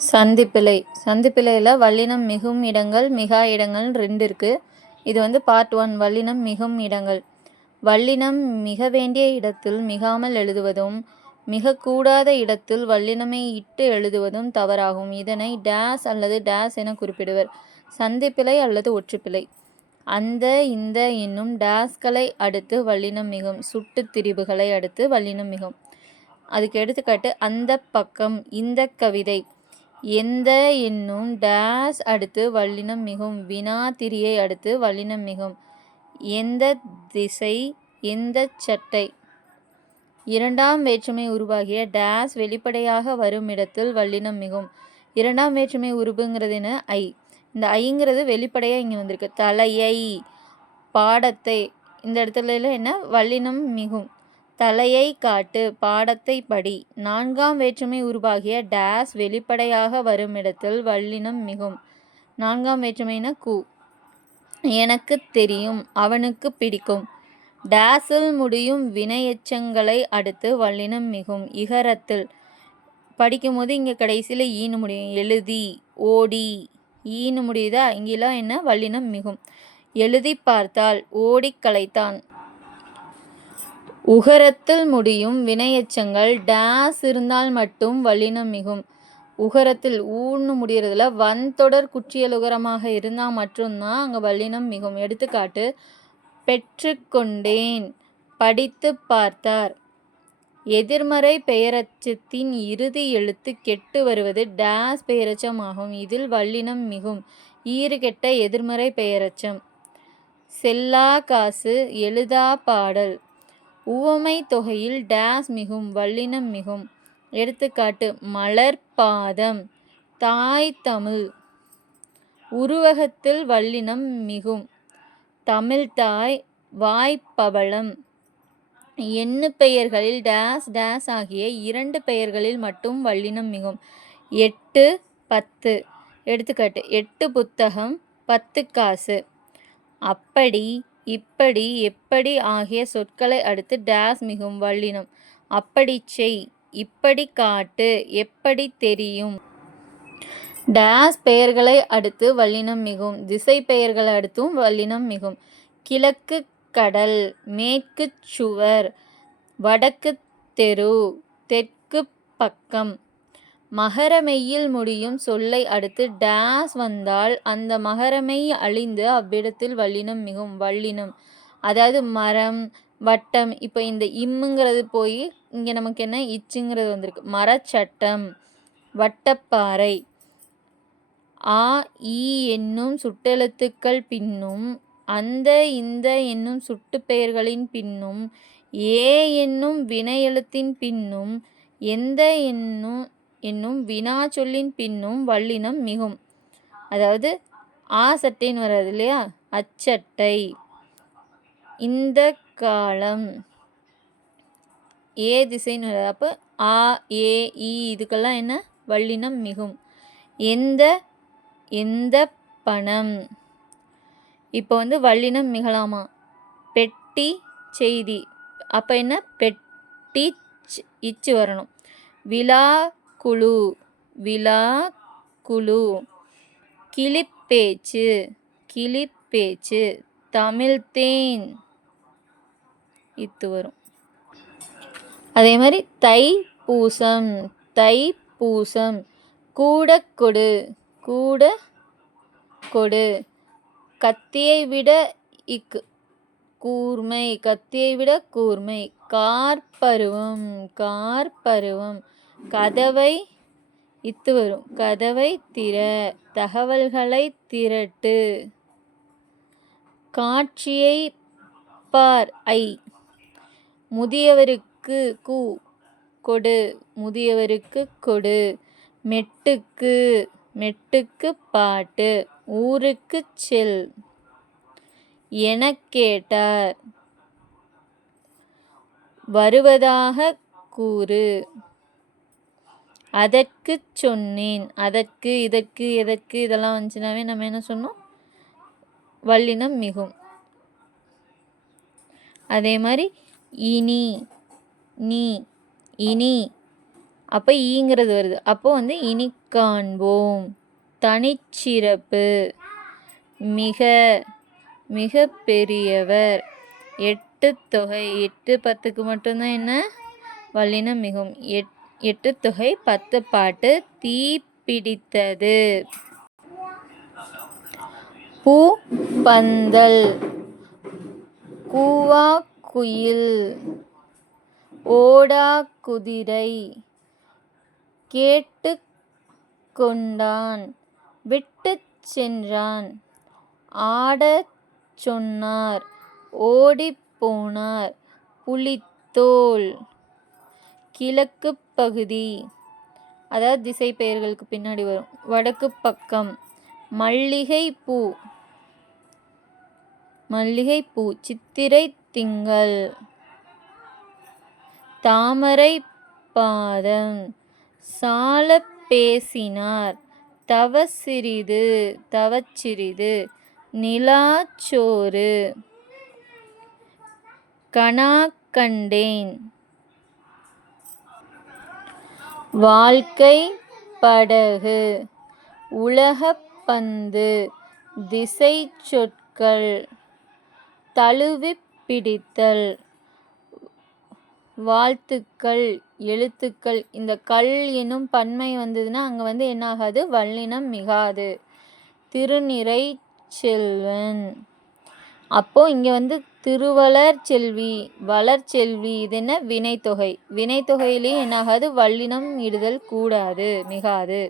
சந்திப்பிழை. சந்திப்பிழையில் வல்லினம் மிகும் இடங்கள் மிகா இடங்கள் 2 இருக்குது. இது பார்ட் 1 வல்லினம் மிகும் இடங்கள். வல்லினம் மிக வேண்டிய இடத்தில் மிகாமல் எழுதுவதும் மிகக்கூடாத இடத்தில் வல்லினமை இட்டு எழுதுவதும் தவறாகும். இதனை டேஸ் அல்லது டேஸ் என குறிப்பிடுவர். சந்திப்பிழை அல்லது ஒற்றுப்பிழை. அந்த இந்த என்னும் டேஸ்களை அடுத்து வல்லினம் மிகும். சுட்டு திரிபுகளை அடுத்து வல்லினம் மிகும். அதுக்கு எடுத்துக்காட்டு அந்த பக்கம், இந்த கவிதை. எந்த என்னும் டேஸ் அடுத்து வல்லினம் மிகும். வினா திரியை அடுத்து வல்லினம் மிகும். எந்த திசை, எந்த சட்டை. இரண்டாம் வேற்றுமை உருவாகிய டேஸ் வெளிப்படையாக வரும் இடத்தில் வல்லினம் மிகும். இரண்டாம் வேற்றுமை உருபுங்கிறது என்ன? ஐ. இந்த ஐங்கிறது வெளிப்படையாக இங்கே வந்திருக்கு. தலையை, பாடத்தை. இந்த இடத்துல என்ன? வல்லினம் மிகும். தலையை காட்டு, பாடத்தை படி. நான்காம் வேற்றுமை உருவாகிய டேஸ் வெளிப்படையாக வரும் இடத்தில் வல்லினம் மிகும். நான்காம் வேற்றுமைனா கு. எனக்கு தெரியும், அவனுக்கு பிடிக்கும். டேஸில் முடியும் வினையெச்சங்களை அடுத்து வல்லினம் மிகும். இகரத்தில் படிக்கும்போது இங்கே கடைசியில் ஈன்னு முடியும். எழுதி, ஓடி, ஈன்னு முடியுதா? இங்கெல்லாம் என்ன? வல்லினம் மிகும். எழுதி பார்த்தால், ஓடி கலைத்தான். உகரத்தில் முடியும் வினையெச்சங்கள் டேஸ் இருந்தால் மட்டும் வல்லினம் மிகும். உகரத்தில் ஊன்னு முடிகிறதுல வன்தொடர் குற்றியலுகரமாக இருந்தால் மட்டும்தான் அங்கே வல்லினம் மிகும். எடுத்துக்காட்டு பெற்றுக்கொண்டேன், படித்து பார்த்தார். எதிர்மறை பெயரச்சத்தின் இறுதி எழுத்து கெட்டு வருவது டேஸ் பெயரச்சம் ஆகும். இதில் வல்லினம் மிகும். ஈறு கெட்ட எதிர்மறை பெயரச்சம். செல்லா காசு, எழுதா பாடல். உவமை தொகையில் டேஸ் மிகும். வல்லினம் மிகும். எடுத்துக்காட்டு மலர் பாதம், தாய் தமிழ். உருவகத்தில் வல்லினம் மிகும். தமிழ்தாய், வாய்ப்பவளம். எண்ணு பெயர்களில் டேஸ் டேஸ் ஆகிய 2 பெயர்களில் மட்டும் வல்லினம் மிகும். 8, 10. எடுத்துக்காட்டு 8 புத்தகம், 10 காசு. அப்படி, இப்படி, எப்படி ஆகிய சொற்களை அடுத்து டேஸ் மிகும். வல்லினம். அப்படி செய், இப்படி காட்டு, எப்படி தெரியும். டேஸ் பெயர்களை அடுத்து வல்லினம் மிகும். திசை பெயர்களை அடுத்தும் வல்லினம் மிகும். கிழக்கு கடல், மேற்கு சுவர், வடக்கு தெரு, தெற்கு பக்கம். மகரமெய்யில் முடியும் சொல்லை அடுத்து டேஸ் வந்தால் அந்த மகரமெய் அழிந்து அவ்விடத்தில் வல்லினம் மிகும். வல்லினம். அதாவது மரம், வட்டம். இப்போ இந்த இம்முங்கிறது போய் இங்கே நமக்கு என்ன? இச்சுங்கிறது வந்திருக்கு. மரச்சட்டம், வட்டப்பாறை. ஆ ஈ என்னும் சுட்டெழுத்துக்கள் பின்னும், அந்த இந்த என்னும் சுட்டு பெயர்களின் பின்னும், ஏ என்னும் வினை எழுத்தின் பின்னும், எந்த என்னும் வினா சொல்லின் பின்னும் வல்லினம் மிகும். அதாவது ஆ சட்டைன்னு வராது இல்லையா? அச்சட்டை. இந்த காலம், ஏ திசைன்னு வராது. அப்போ ஆ ஏ ஈ இதுக்கெல்லாம் என்ன? வல்லினம் மிகும். எந்த பணம். இப்போ வல்லினம் மிகலாமா? பெட்டி செய்தி. அப்போ என்ன? பெட்டி இச்சு வரணும். விழா குழு, விழா குழு. கிளிப்பேச்சு, கிளிப்பேச்சு. தமிழ்தேன் இத்து வரும். அதே மாதிரி தைப்பூசம், தைப்பூசம். கூட கொடு, கூட கொடு. கத்தியை விட கூர்மை, கத்தியை விட கூர்மை. கார்பருவம், கார்பருவம். கதவை இத்து வரும். கதவை திற, தகவல்களை திரட்டு. காட்சியை பார், ஐ. முதியவருக்கு கொடு, முதியவருக்கு கொடு. மெட்டுக்கு, மெட்டுக்கு பாட்டு. ஊருக்கு செல். எனக் கேட்டார். வருவதாக கூறு. அதற்கு சொன்னேன். அதற்கு, இதற்கு, எதற்கு இதெல்லாம் வந்துச்சுனாவே நம்ம என்ன சொன்னோம்? வல்லினம் மிகும். அதே மாதிரி இனி, நீ, இனி. அப்போ ஈங்கிறது வருது. அப்போ வந்து இனி காண்போம். தனிச்சிறப்பு, மிக, மிக பெரியவர், 8 தொகை, 8 10க்கு மட்டும்தான் என்ன வல்லினம் மிகும். 8 தொகை 10 பாட்டு, தீ பிடித்தது, பூ பந்தல், கூவா குயில், ஓடா குதிரை, கேட்டு கொண்டான், விட்டு சென்றான், ஆடச் சொன்னார், ஓடிப் போனார், புலித்தோல், கிழக்கு பகுதி, அதாவது திசை பெயர்களுக்கு பின்னாடி வரும். வடக்கு பக்கம், மல்லிகைப்பூ, மல்லிகைப்பூ, சித்திரை திங்கள், தாமரை பாதம், சாலப் பேசினார், தவச்சிறிது, தவச்சிறிது, நிலாச்சோறு, கனா கண்டேன், வாழ்க்கை படகு, உலகப் பந்து, திசை சொற்கள், தழுவிப் பிடித்தல், வாழ்த்துக்கள், எழுத்துக்கள். இந்த கல் எனும் பன்மை வந்ததுன்னா அங்கே வந்து என்ன ஆகாது, வல்லினம் மிகாது. திருநிறை செல்வன், அப்போ இங்கே வந்து திருவளர் செல்வி, வளர் செல்வி, இது என்ன வினைத்தொகை. வினைத்தொகையிலேயும் என்ன ஆகாது, வல்லினம் இடுதல் கூடாது, மிகாது.